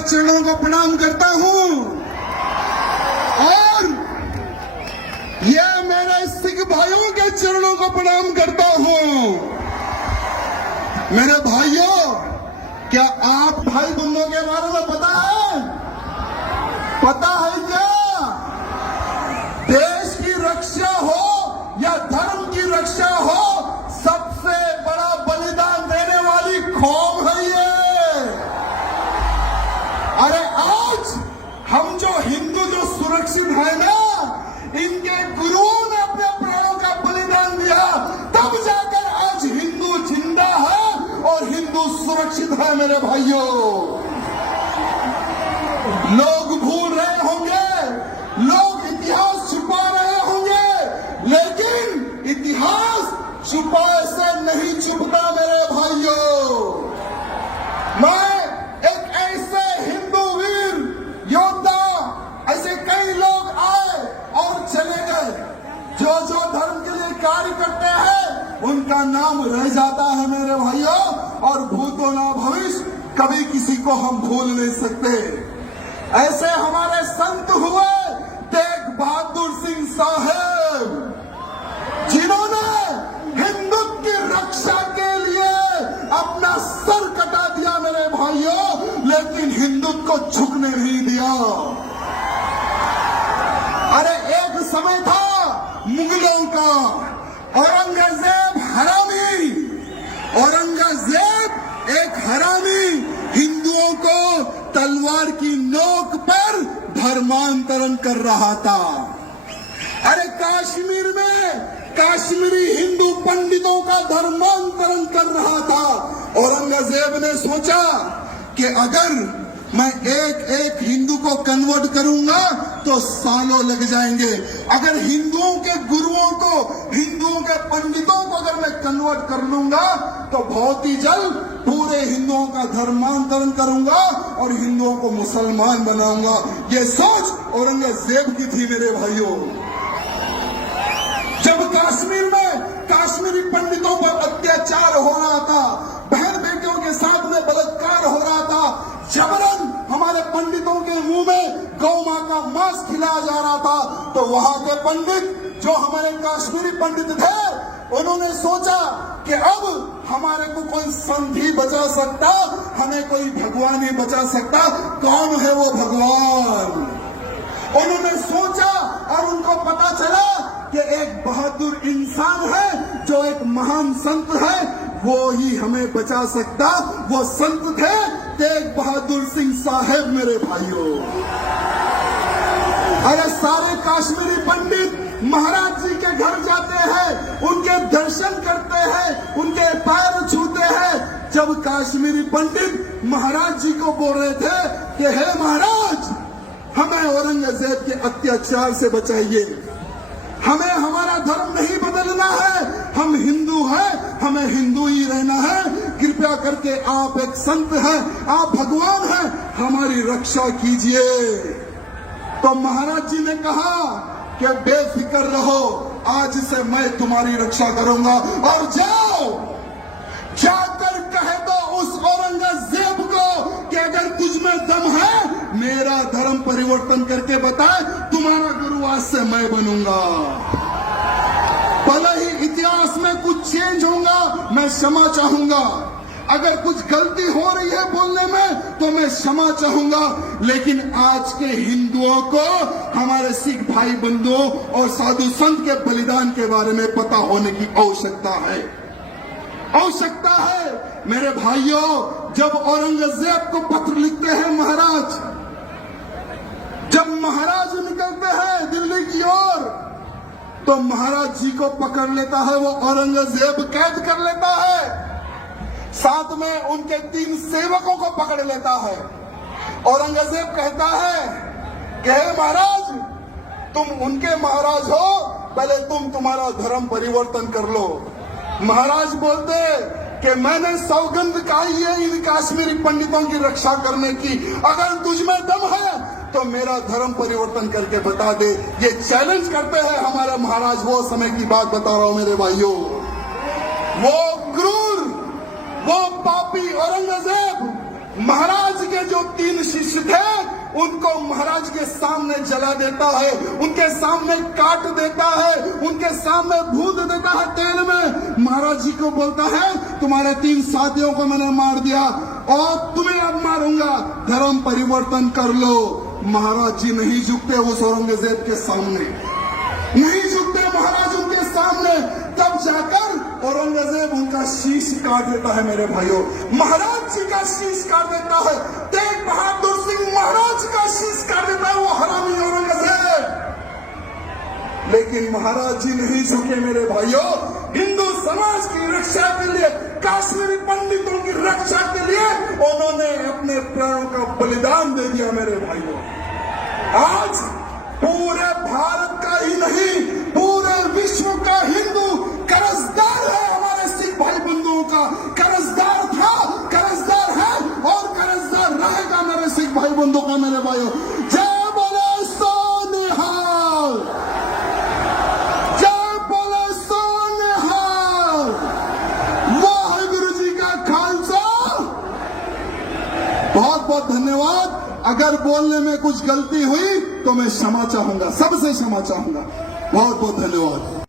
के चरणों को प्रणाम करता हूं और ये मेरे सिख भाइयों के चरणों को प्रणाम करता हूं। मेरे भाइयों, क्या आप भाई बंधुओं के बारे में पता है? पता है क्या? देश की रक्षा हो या धर्म की रक्षा हो, सबसे बड़ा बलिदान देने वाली कौम है ये। अरे आज हम जो हिंदू जो सुरक्षित है ना, इनके गुरुओं ने अपने प्राणों का बलिदान दिया, तब जाकर आज हिंदू जिंदा है और हिंदू सुरक्षित है। मेरे भाइयों, लोग भूल रहे होंगे, लोग इतिहास छुपा रहे होंगे, लेकिन इतिहास छुपाए से नहीं छुपता। मेरे भाइयों, मैं एक ऐसे हिंदू वीर योद्धा, ऐसे कई लोग आए और चले गए, जो जो धर्म के लिए कार्य करते हैं उनका नाम रह जाता है। मेरे भाइयों, और भूतो ना भविष्य, कभी किसी को हम भूल नहीं सकते। ऐसे हमारे संत हुए तेग बहादुर सिंह साहब, जिन्होंने हिंदुत्व की रक्षा के लिए अपना सर कटा दिया। मेरे भाइयों, लेकिन हिंदुत्व को झुकने नहीं दिया। अरे एक समय था मुगलों का, औरंगजेब हरामी, औरंगजेब एक हरामी हिंदुओं को तलवार की नोक पर धर्मांतरण कर रहा था। अरे कश्मीर में कश्मीरी हिंदू पंडितों का धर्मांतरण कर रहा था। औरंगजेब ने सोचा कि अगर मैं एक एक हिंदू को कन्वर्ट करूंगा तो सालों लग जाएंगे। अगर हिंदुओं के गुरुओं को, हिंदुओं के पंडितों को अगर मैं कन्वर्ट कर लूंगा तो बहुत ही जल्द पूरे हिंदुओं का धर्मांतरण करूंगा और हिंदुओं को मुसलमान बनाऊंगा। ये सोच औरंगजेब की थी। मेरे भाइयों, जब कश्मीर में कश्मीरी पंडितों पर अत्याचार हो रहा था, बहन बेटियों के साथ में बलात्कार हो रहा था, जबरन हमारे पंडितों के मुंह में गौ मां का मांस खिलाया जा रहा था, तो वहां के पंडित जो हमारे कश्मीरी पंडित थे, उन्होंने सोचा कि अब हमारे को कोई संत ही बचा सकता, हमें कोई भगवान ही बचा सकता। कौन है वो भगवान? उन्होंने सोचा और उनको पता चला कि एक बहादुर इंसान है, जो एक महान संत है, वो ही हमें बचा सकता। वो संत थे तेग बहादुर सिंह साहब। मेरे भाइयों, अरे सारे कश्मीरी पंडित महाराज जी के घर जाते हैं, उनके दर्शन करते हैं, उनके पैर छूते हैं। जब कश्मीरी पंडित महाराज जी को बोल रहे थे कि हे महाराज, हमें औरंगजेब के अत्याचार से बचाइए, हमें हमारा धर्म नहीं बदलना है, हम हिंदू हैं, हमें हिंदू ही रहना है, कृपया करके आप एक संत हैं, आप भगवान हैं, हमारी रक्षा कीजिए। तो महाराज जी ने कहा कि बेफिक्र रहो, आज से मैं तुम्हारी रक्षा करूंगा, और जाओ जाकर कह दो उस औरंगजेब को कि अगर तुझ में दम है, मेरा धर्म परिवर्तन करके बताए, तुम्हारा गुरु आज से मैं बनूंगा। भले ही इतिहास में कुछ चेंज होगा, मैं क्षमा चाहूंगा। अगर कुछ गलती हो रही है बोलने में तो मैं क्षमा चाहूंगा, लेकिन आज के हिंदुओं को हमारे सिख भाई बंधुओं और साधु संत के बलिदान के बारे में पता होने की आवश्यकता है, आवश्यकता है। मेरे भाइयों, जब औरंगजेब को पत्र लिखते हैं महाराज, जब महाराज निकलते हैं दिल्ली की ओर, तो महाराज जी को पकड़ लेता है वो औरंगजेब, कैद कर लेता है, साथ में उनके 3 सेवकों को पकड़ लेता है। औरंगजेब कहता है कि हे महाराज, तुम उनके महाराज हो, पहले तुम तुम्हारा धर्म परिवर्तन कर लो। महाराज बोलते कि मैंने सौगंध खाई है इन कश्मीरी पंडितों की रक्षा करने की, अगर तुझमें दम है तो मेरा धर्म परिवर्तन करके बता दे। ये चैलेंज करते हैं हमारे महाराज। वो समय की बात बता रहा हूं मेरे भाइयों। वो क्रूर, वो पापी औरंगजेब महाराज के जो 3 शिष्य थे उनको महाराज के सामने जला देता है, उनके सामने काट देता है, उनके सामने भून देता है तेल में। महाराज जी को बोलता है तुम्हारे 3 साथियों को मैंने मार दिया और तुम्हें अब मारूंगा, धर्म परिवर्तन कर लो। महाराज जी नहीं झुकते उस औरंगजेब के सामने, नहीं झुकते महाराज उनके सामने। तब जाकर औरंगजेब उनका शीश काट देता है मेरे भाइयों, महाराज जी का शीश काट देता है। तेग बहादुर सिंह महाराज का शीश काट देता है वो हरामी औरंगजेब। लेकिन महाराज जी नहीं झुके मेरे भाइयों, हिंदू समाज की रक्षा के लिए, काश्मीरी पंडितों की रक्षा के लिए उन्होंने अपने प्राणों का बलिदान दे दिया मेरे भाइयों। आज पूरे भारत का ही नहीं पूरे विश्व का हिंदू कर्जदार है हमारे सिख भाई बंधुओं का, कर्जदार था, कर्जदार है और कर्जदार रहेगा मेरे सिख भाई बंधुओं का मेरे भाइयों। जय बोले सोनिहाल, जय बोले सोनिहाल, वाहिगुरु जी का खालसा। बहुत बहुत धन्यवाद। अगर बोलने में कुछ गलती हुई तो मैं क्षमा चाहूंगा, सबसे क्षमा चाहूंगा। बहुत बहुत धन्यवाद।